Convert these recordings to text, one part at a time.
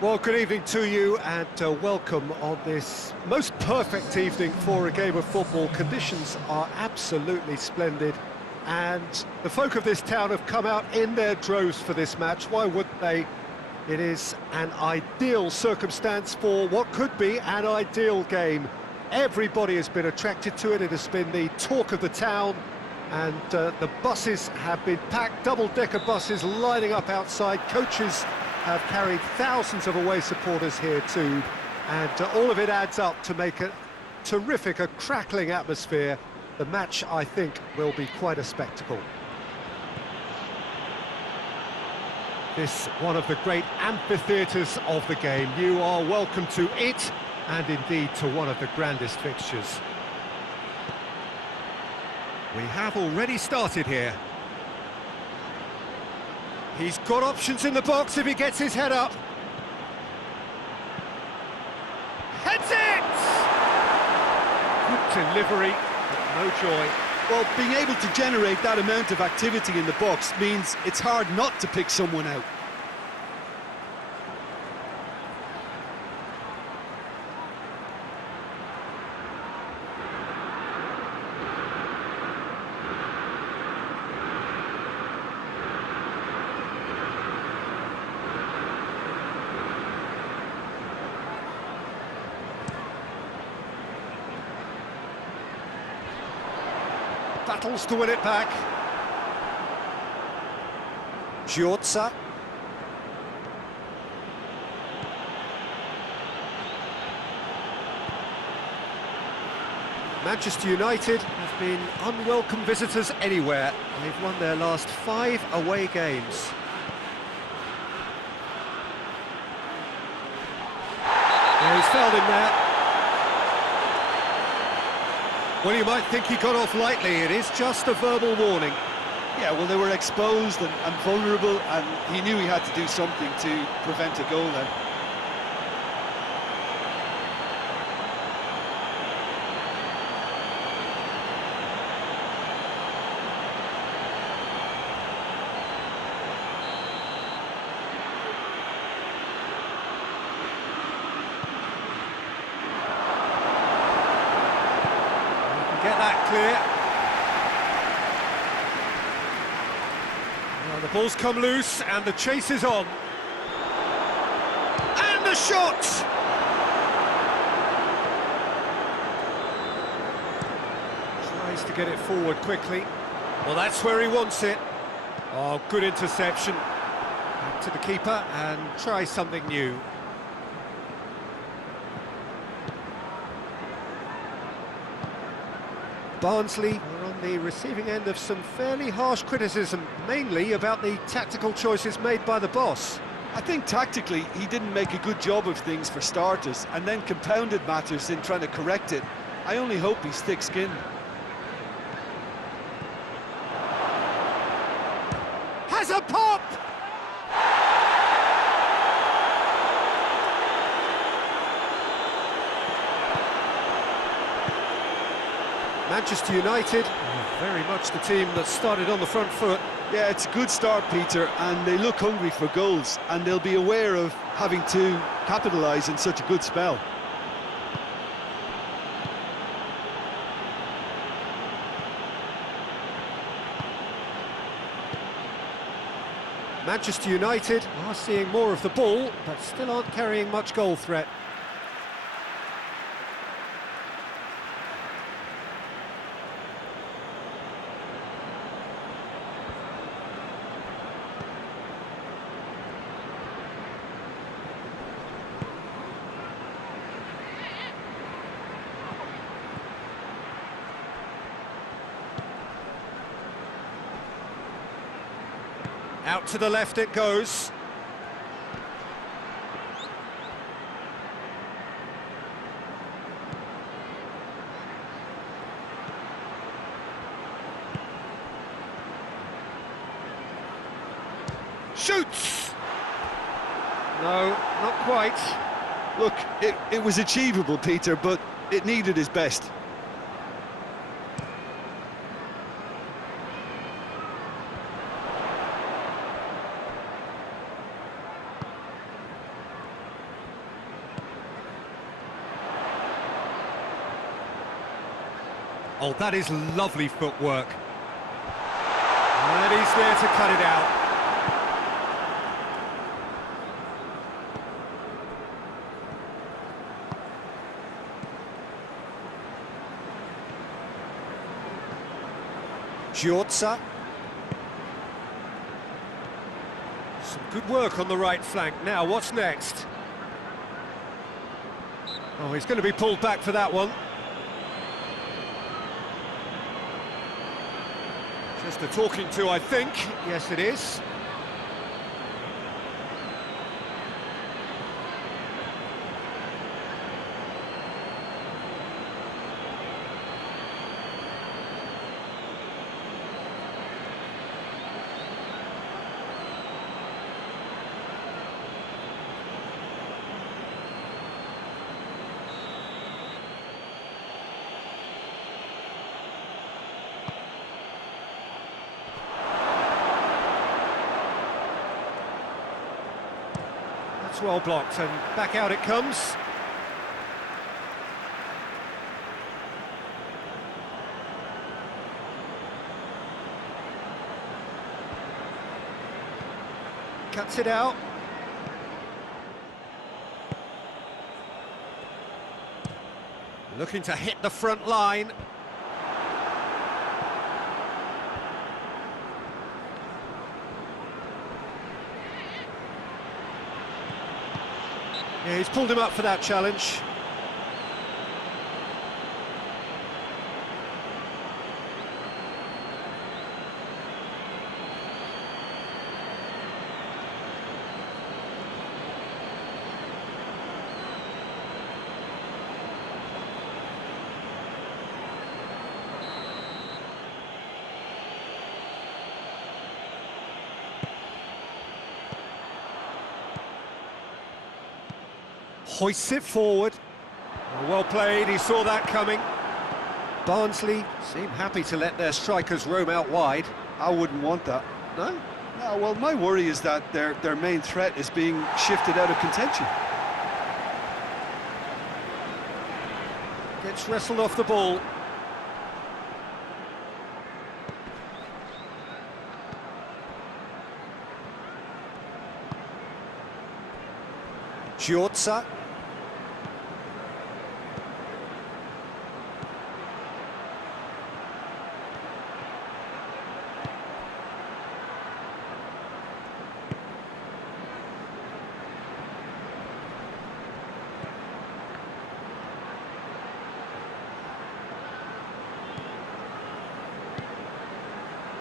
Well, good evening to you and welcome on this most perfect evening for a game of football. Conditions are absolutely splendid and the folk of this town have come out in their droves for this match. Why wouldn't they? It is an ideal circumstance for what could be an ideal game. Everybody has been attracted to it. It has been the talk of the town and the buses have been packed, double-decker buses lining up outside. Coaches have carried thousands of away supporters here too, and all of it adds up to make a terrific, a crackling atmosphere. The match, I think, will be quite a spectacle. This one of the great amphitheatres of the game. You are welcome to it, and indeed to one of the grandest fixtures. We have already started here. He's got options in the box if he gets his head up. Heads it! Good delivery, but no joy. Well, being able to generate that amount of activity in the box means it's hard not to pick someone out. Battles to win it back. Giotza. Manchester United have been unwelcome visitors anywhere. They've won their last 5 away games. Yeah, he's fouled him there. Well, you might think he got off lightly. It is just a verbal warning. Yeah, well, they were exposed and vulnerable, and he knew he had to do something to prevent a goal then. Get that clear. Well, the ball's come loose and the chase is on. And the shot! Tries to get it forward quickly. Well, that's where he wants it. Oh, good interception. Back to the keeper and try something new. Barnsley are on the receiving end of some fairly harsh criticism, mainly about the tactical choices made by the boss. I think tactically he didn't make a good job of things for starters, and then compounded matters in trying to correct it. I only hope he's thick-skinned. Has a pop! Manchester United, very much the team that started on the front foot. Yeah, it's a good start, Peter, and they look hungry for goals, and they'll be aware of having to capitalise in such a good spell. Manchester United are seeing more of the ball, but still aren't carrying much goal threat. Out to the left it goes. Shoots! No, not quite. Look, it was achievable, Peter, but it needed his best. Oh, that is lovely footwork. And he's there to cut it out. Giorza. Some good work on the right flank. Now, what's next? Oh, he's going to be pulled back for that one. Just a talking to, I think. Yes, it is. That's well blocked, and back out it comes. Cuts it out. Looking to hit the front line. Yeah, he's pulled him up for that challenge. Hoists it forward. Well played, he saw that coming. Barnsley seem happy to let their strikers roam out wide. I wouldn't want that. No? No, well, my worry is that their main threat is being shifted out of contention. Gets wrestled off the ball. Giorza.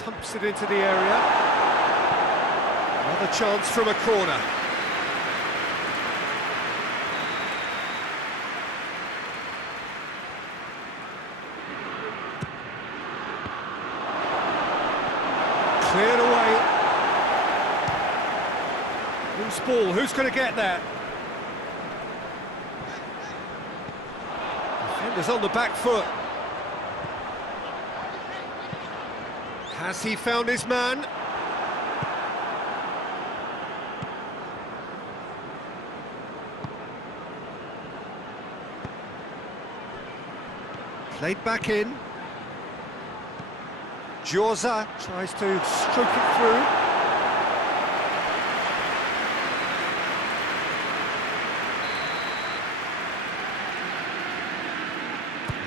Pumps it into the area. Another chance from a corner. Cleared away. Loose ball, who's going to get that? Defender's on the back foot. Has he found his man? Played back in. Giorza tries to stroke it through.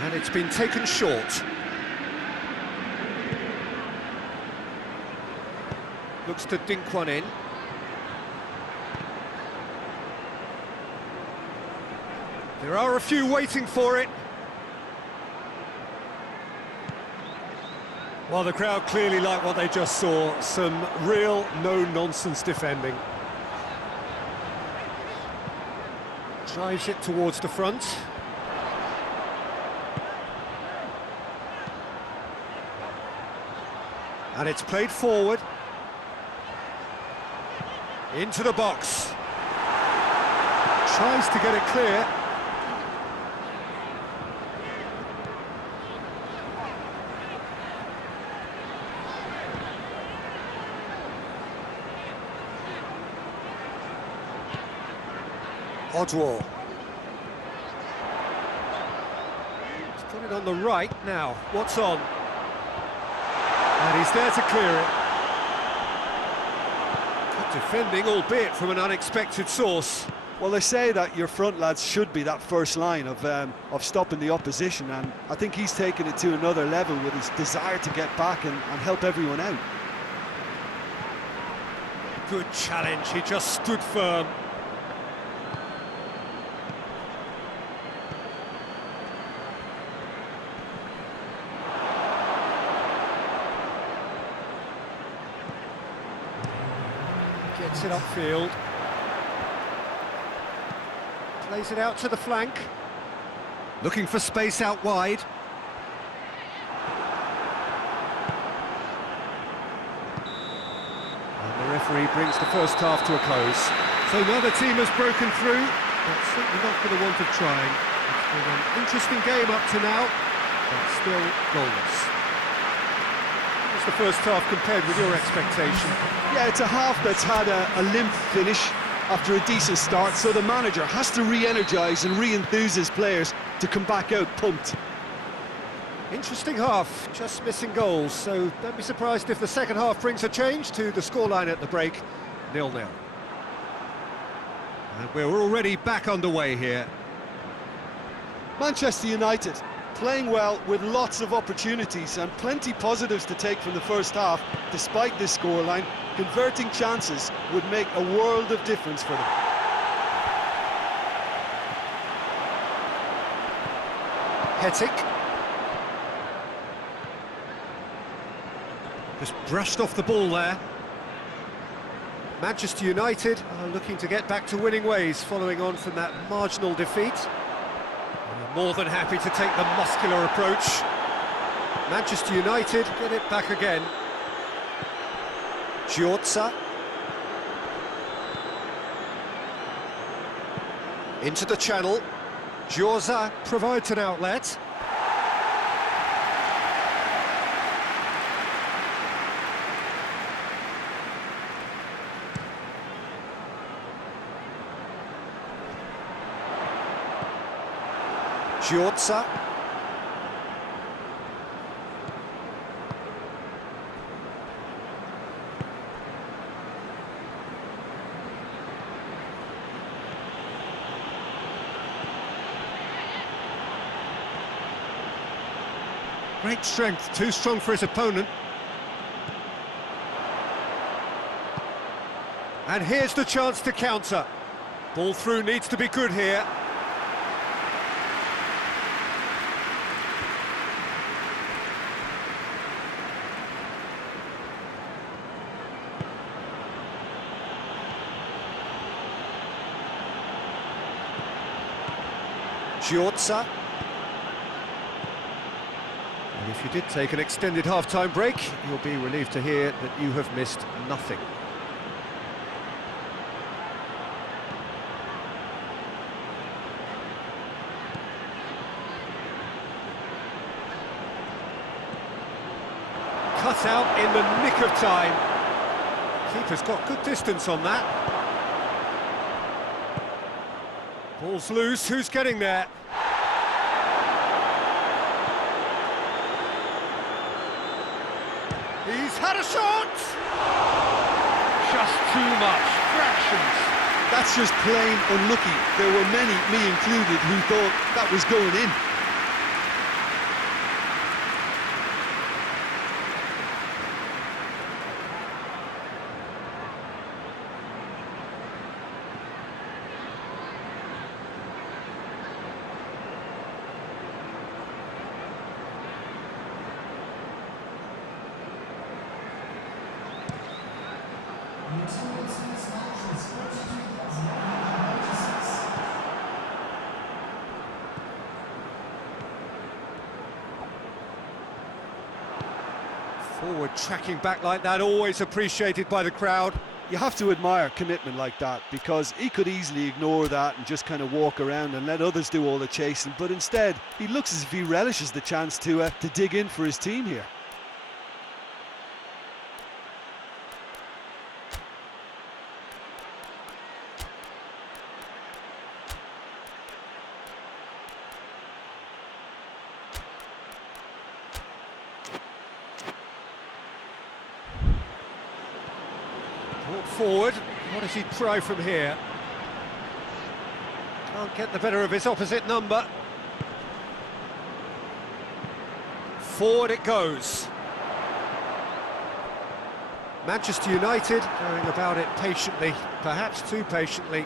And it's been taken short. Looks to dink one in. There are a few waiting for it. Well, the crowd clearly like what they just saw. Some real no-nonsense defending. Drives it towards the front. And it's played forward. Into the box. Tries to get it clear. Odwall. He's got Put it on the right now. What's on? And he's there to clear it. Good defending, albeit from an unexpected source. Well, they say that your front lads should be that first line of stopping the opposition, and I think he's taken it to another level with his desire to get back and help everyone out. Good challenge, he just stood firm. Gets it upfield. Plays it out to the flank. Looking for space out wide. And the referee brings the first half to a close. So now the team has broken through, but certainly not for the want of trying. It's been an interesting game up to now, but still goalless. How was the first half compared with your expectation? Yeah, it's a half that's had a limp finish after a decent start, so the manager has to re-energise and re-enthuse his players to come back out pumped. Interesting half, just missing goals, so don't be surprised if the second half brings a change to the scoreline at the break, 0-0. And we're already back underway here. Manchester United playing well with lots of opportunities and plenty positives to take from the first half. Despite this scoreline, converting chances would make a world of difference for them. Hetic. Just brushed off the ball there. Manchester United are looking to get back to winning ways following on from that marginal defeat. They're more than happy to take the muscular approach. Manchester United get it back again. Giorza. Into the channel. Giorza provides an outlet. Giorza. Great strength, too strong for his opponent. And here's the chance to counter. Ball through needs to be good here. Giorza. And if you did take an extended half-time break, you'll be relieved to hear that you have missed nothing. Cut out in the nick of time. Keeper's got good distance on that. Ball's loose, who's getting there? He's had a shot! Just too much, fractions. That's just plain unlucky. There were many, me included, who thought that was going in. Forward tracking back like that, always appreciated by the crowd. You have to admire commitment like that, because he could easily ignore that and just kind of walk around and let others do all the chasing, but instead he looks as if he relishes the chance to dig in for his team here. forward. What does he try from here? Can't get the better of his opposite number. Forward it goes. Manchester United going about it patiently, perhaps too patiently.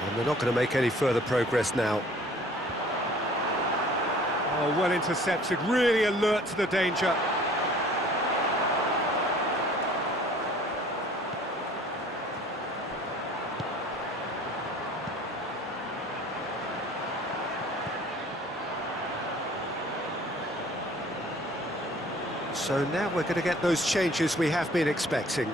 And they're not going to make any further progress now. Oh, well intercepted, really alert to the danger. So now we're going to get those changes we have been expecting.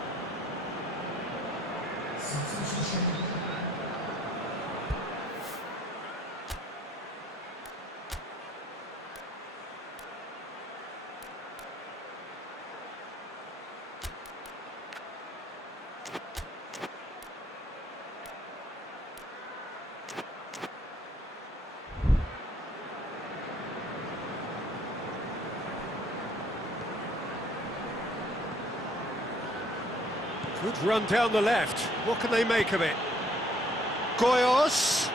Good run down the left. What can they make of it? Goyos.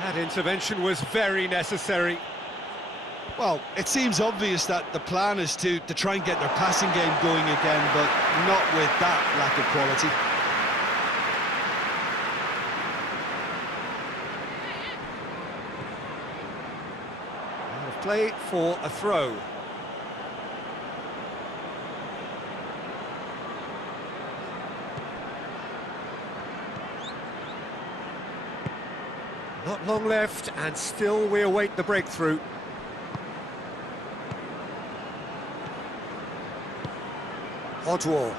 That intervention was very necessary. Well, it seems obvious that the plan is to try and get their passing game going again, but not with that lack of quality. Out of play for a throw. Not long left, and still we await the breakthrough. Odwall.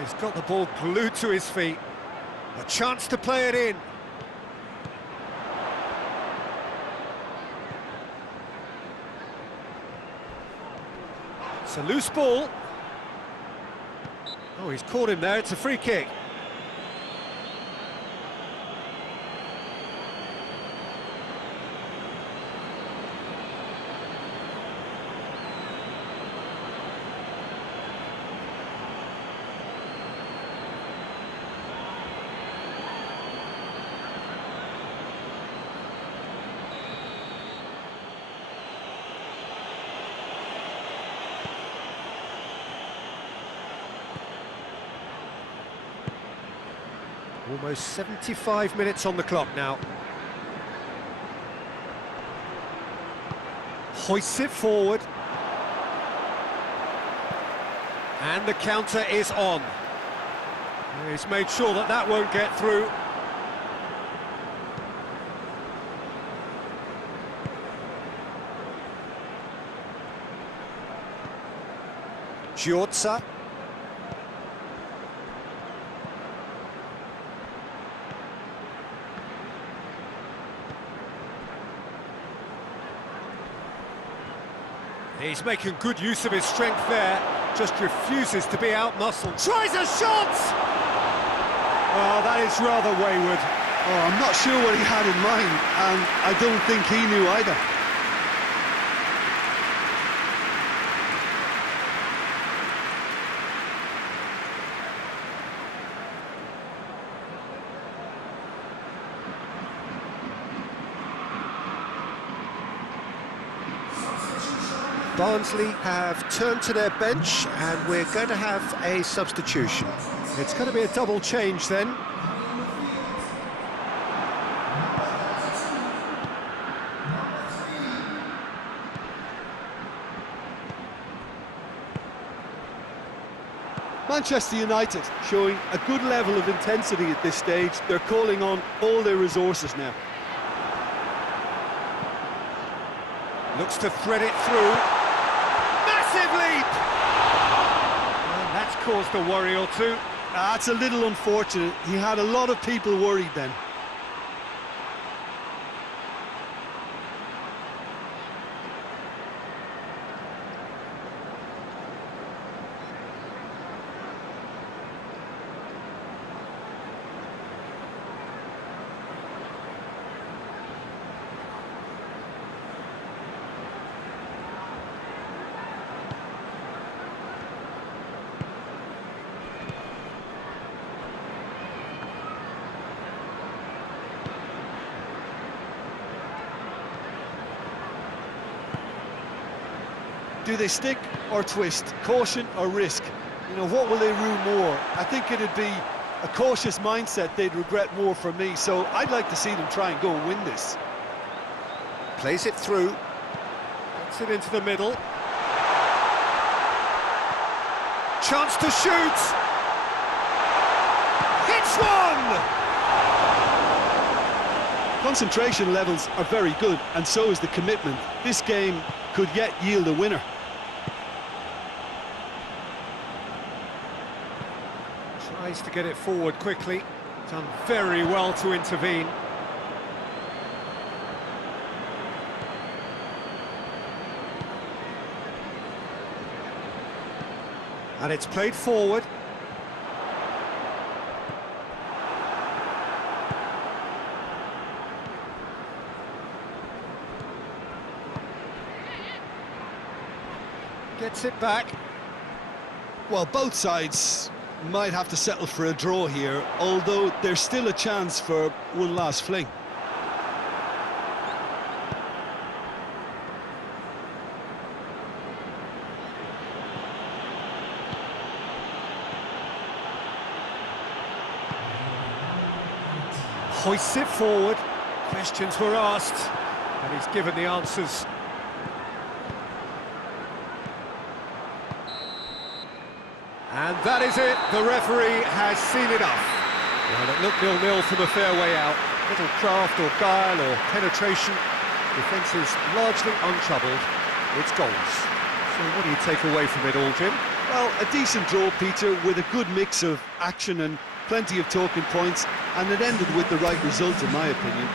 He's got the ball glued to his feet. A chance to play it in. It's a loose ball. Oh, he's caught him there, it's a free kick. Almost 75 minutes on the clock now. Hoists it forward. And the counter is on. He's made sure that that won't get through. Giorza. He's making good use of his strength there, just refuses to be out-muscled. Tries a shot! Oh, that is rather wayward. Oh, I'm not sure what he had in mind, and I don't think he knew either. Barnsley have turned to their bench, and we're going to have a substitution. It's going to be a double change then. Manchester United showing a good level of intensity at this stage. They're calling on all their resources now. Looks to thread it through. Massive leap! And that's caused a worry or two. That's a little unfortunate. He had a lot of people worried then. Do they stick or twist? Caution or risk? You know, what will they rue more? I think it'd be a cautious mindset they'd regret more for me, so I'd like to see them try and go and win this. Plays it through. Gets it into the middle. Chance to shoot! Hits one! Concentration levels are very good, and so is the commitment. This game could yet yield a winner. Tries to get it forward quickly. Done very well to intervene. And it's played forward. Gets it back. Well, both sides might have to settle for a draw here, although there's still a chance for one last fling. Hoists it forward. Questions were asked, and he's given the answers. And that is it. The referee has seen enough. Well, it looked 0-0 from a fair way out. Little craft or guile or penetration. Defence is largely untroubled. It's goals. So what do you take away from it all, Jim? Well, a decent draw, Peter, with a good mix of action and plenty of talking points, and it ended with the right result, in my opinion.